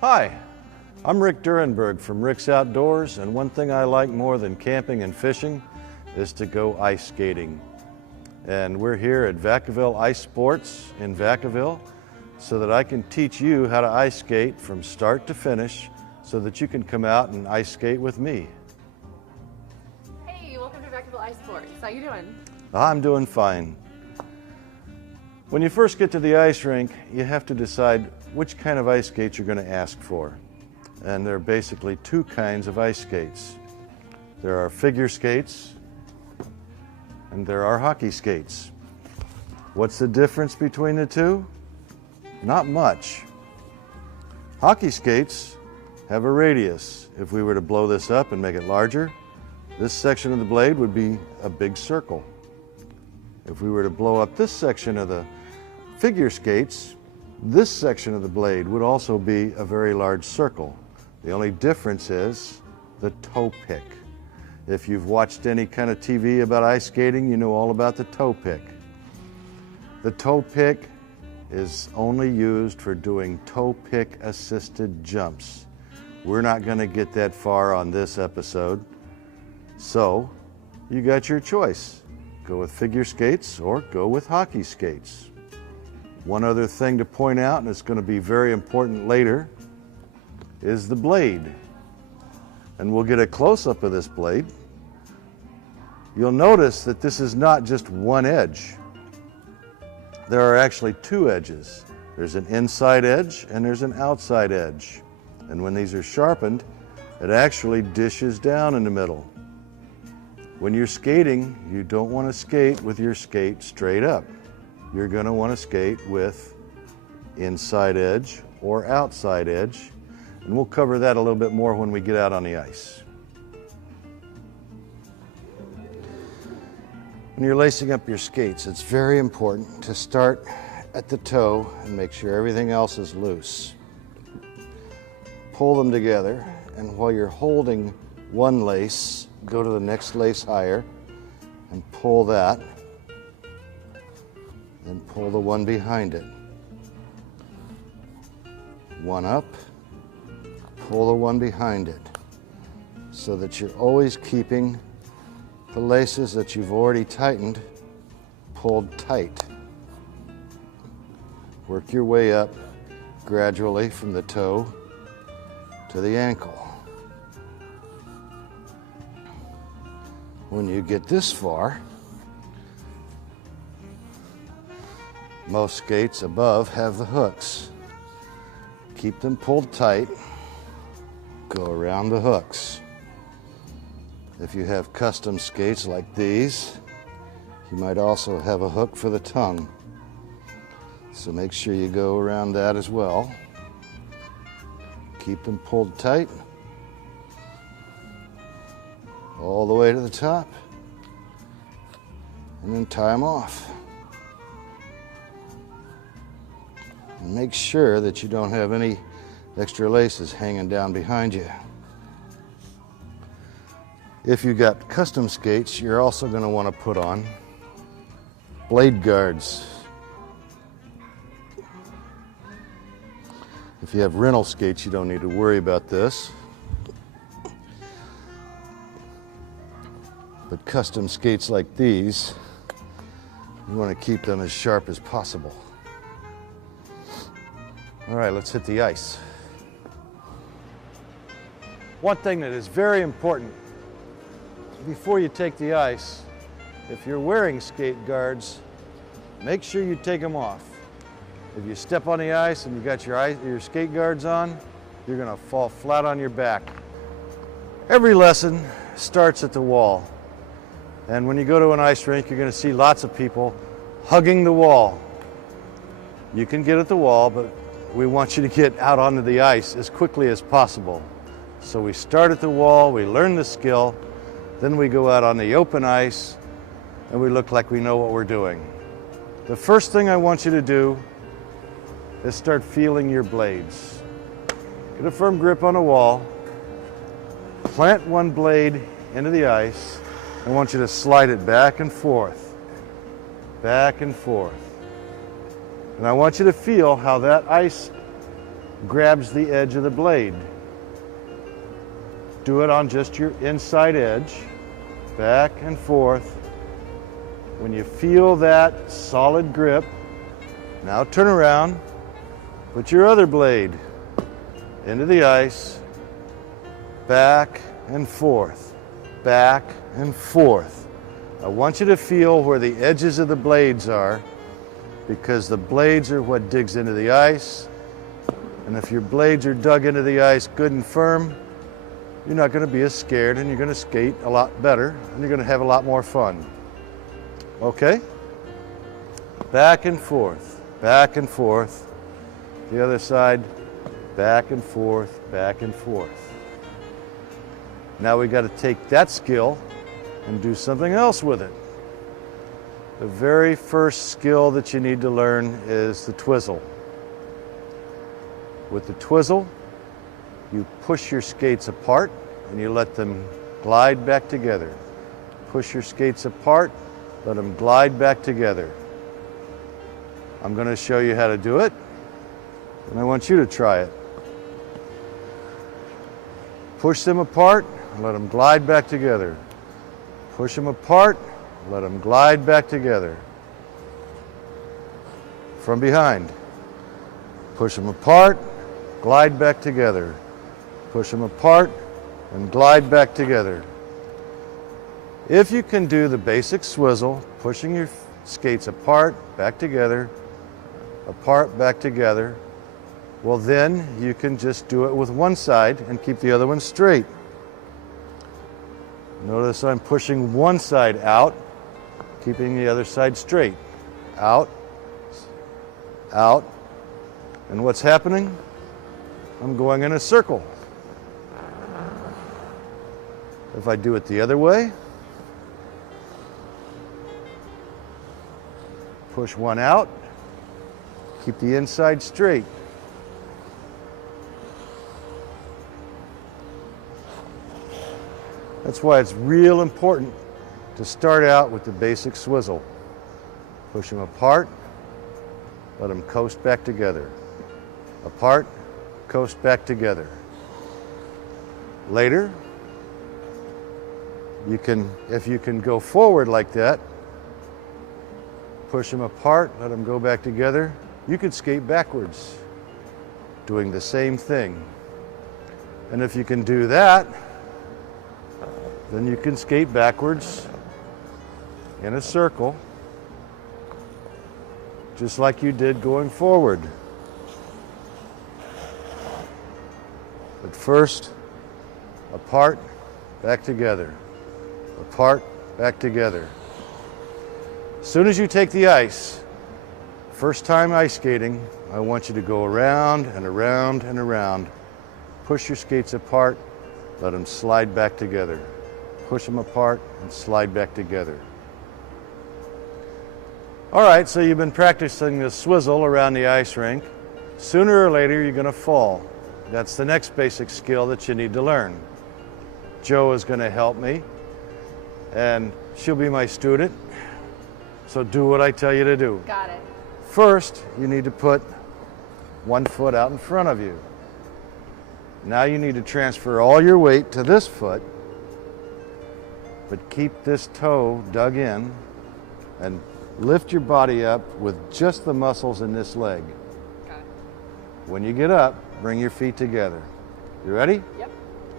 Hi, I'm Rick Durenberg from Rick's Outdoors, and one thing I like more than camping and fishing is to go ice skating. And we're here at Vacaville Ice Sports in Vacaville so that I can teach you how to ice skate from start to finish so that you can come out and ice skate with me. Hey, welcome to Vacaville Ice Sports. How you doing? I'm doing fine. When you first get to the ice rink, you have to decide which kind of ice skates you're going to ask for. And there are basically two kinds of ice skates. There are figure skates and there are hockey skates. What's the difference between the two? Not much. Hockey skates have a radius. If we were to blow this up and make it larger, this section of the blade would be a big circle. If we were to blow up this section of the figure skates, this section of the blade would also be a very large circle. The only difference is the toe pick. If you've watched any kind of TV about ice skating, you know all about the toe pick. The toe pick is only used for doing toe pick assisted jumps. We're not going to get that far on this episode. So you got your choice. Go with figure skates or go with hockey skates. One other thing to point out, and it's going to be very important later, is the blade. And we'll get a close-up of this blade. You'll notice that this is not just one edge. There are actually two edges. There's an inside edge and there's an outside edge. And when these are sharpened, it actually dishes down in the middle. When you're skating, you don't want to skate with your skate straight up. You're going to want to skate with inside edge or outside edge, and we'll cover that a little bit more when we get out on the ice. When you're lacing up your skates, it's very important to start at the toe and make sure everything else is loose. Pull them together, and while you're holding one lace, go to the next lace higher and pull that. Then pull the one behind it. One up, pull the one behind it, so that you're always keeping the laces that you've already tightened pulled tight. Work your way up gradually from the toe to the ankle. When you get this far, most skates above have the hooks. Keep them pulled tight. Go around the hooks. If you have custom skates like these, you might also have a hook for the tongue. So make sure you go around that as well. Keep them pulled tight. All the way to the top. And then tie them off. And make sure that you don't have any extra laces hanging down behind you. If you got custom skates, you're also going to want to put on blade guards. If you have rental skates, you don't need to worry about this. But custom skates like these, you want to keep them as sharp as possible. All right, let's hit the ice. One thing that is very important before you take the ice, if you're wearing skate guards, make sure you take them off. If you step on the ice and you got your skate guards on, you're going to fall flat on your back. Every lesson starts at the wall. And when you go to an ice rink, you're going to see lots of people hugging the wall. You can get at the wall, but we want you to get out onto the ice as quickly as possible. So we start at the wall, we learn the skill, then we go out on the open ice, and we look like we know what we're doing. The first thing I want you to do is start feeling your blades. Get a firm grip on a wall, plant one blade into the ice. I want you to slide it back and forth, back and forth. And I want you to feel how that ice grabs the edge of the blade. Do it on just your inside edge, back and forth. When you feel that solid grip, now turn around, put your other blade into the ice, back and forth, back and forth. I want you to feel where the edges of the blades are, because the blades are what digs into the ice. And if your blades are dug into the ice good and firm, you're not going to be as scared, and you're going to skate a lot better, and you're going to have a lot more fun. Okay? Back and forth, back and forth. The other side, back and forth, back and forth. Now we got to take that skill and do something else with it. The very first skill that you need to learn is the twizzle. With the twizzle, you push your skates apart and you let them glide back together. Push your skates apart, let them glide back together. I'm going to show you how to do it, and I want you to try it. Push them apart, let them glide back together. Push them apart, let them glide back together. From behind. Push them apart, glide back together. Push them apart and glide back together. If you can do the basic swizzle, pushing your skates apart, back together, apart, back together, well then you can just do it with one side and keep the other one straight. Notice I'm pushing one side out, keeping the other side straight. Out, out, and what's happening? I'm going in a circle. If I do it the other way, push one out, keep the inside straight. That's why it's real important to start out with the basic swizzle. Push them apart, let them coast back together. Apart, coast back together. Later, if you can go forward like that, push them apart, let them go back together, you can skate backwards, doing the same thing. And if you can do that, then you can skate backwards in a circle, just like you did going forward. But first, apart, back together. Apart, back together. As soon as you take the ice, first time ice skating, I want you to go around and around and around. Push your skates apart, let them slide back together. Push them apart and slide back together. All right, so you've been practicing the swizzle around the ice rink. Sooner or later, you're going to fall. That's the next basic skill that you need to learn. Jo is going to help me, and she'll be my student. So do what I tell you to do. Got it. First, you need to put one foot out in front of you. Now you need to transfer all your weight to this foot, but keep this toe dug in and lift your body up with just the muscles in this leg. Got it. When you get up, bring your feet together. You ready? Yep.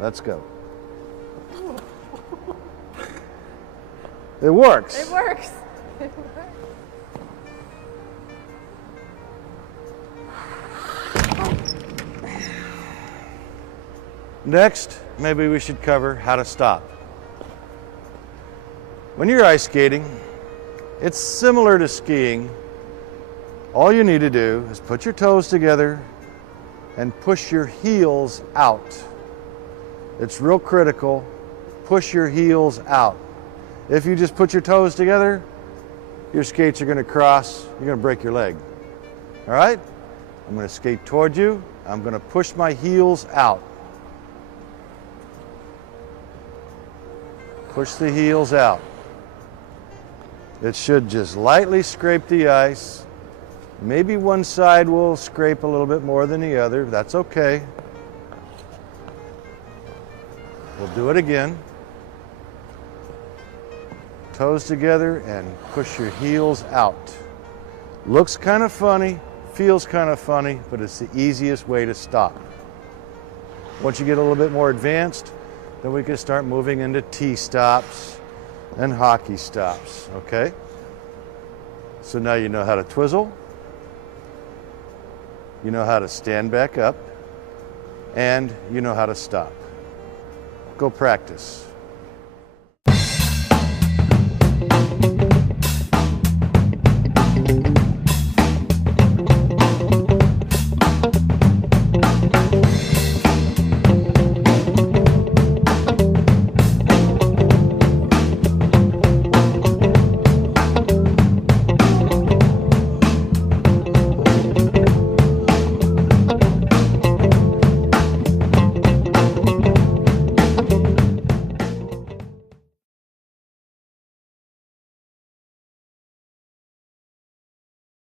Let's go. It works. It works. It works. Next, maybe we should cover how to stop. When you're ice skating, it's similar to skiing. All you need to do is put your toes together and push your heels out. It's real critical. Push your heels out. If you just put your toes together, your skates are going to cross. You're going to break your leg. All right? I'm going to skate toward you. I'm going to push my heels out. Push the heels out. It should just lightly scrape the ice. Maybe one side will scrape a little bit more than the other. That's okay. We'll do it again. Toes together and push your heels out. Looks kind of funny, feels kind of funny, but it's the easiest way to stop. Once you get a little bit more advanced, then we can start moving into T-stops and hockey stops, okay? So now you know how to twizzle, you know how to stand back up, and you know how to stop. Go practice.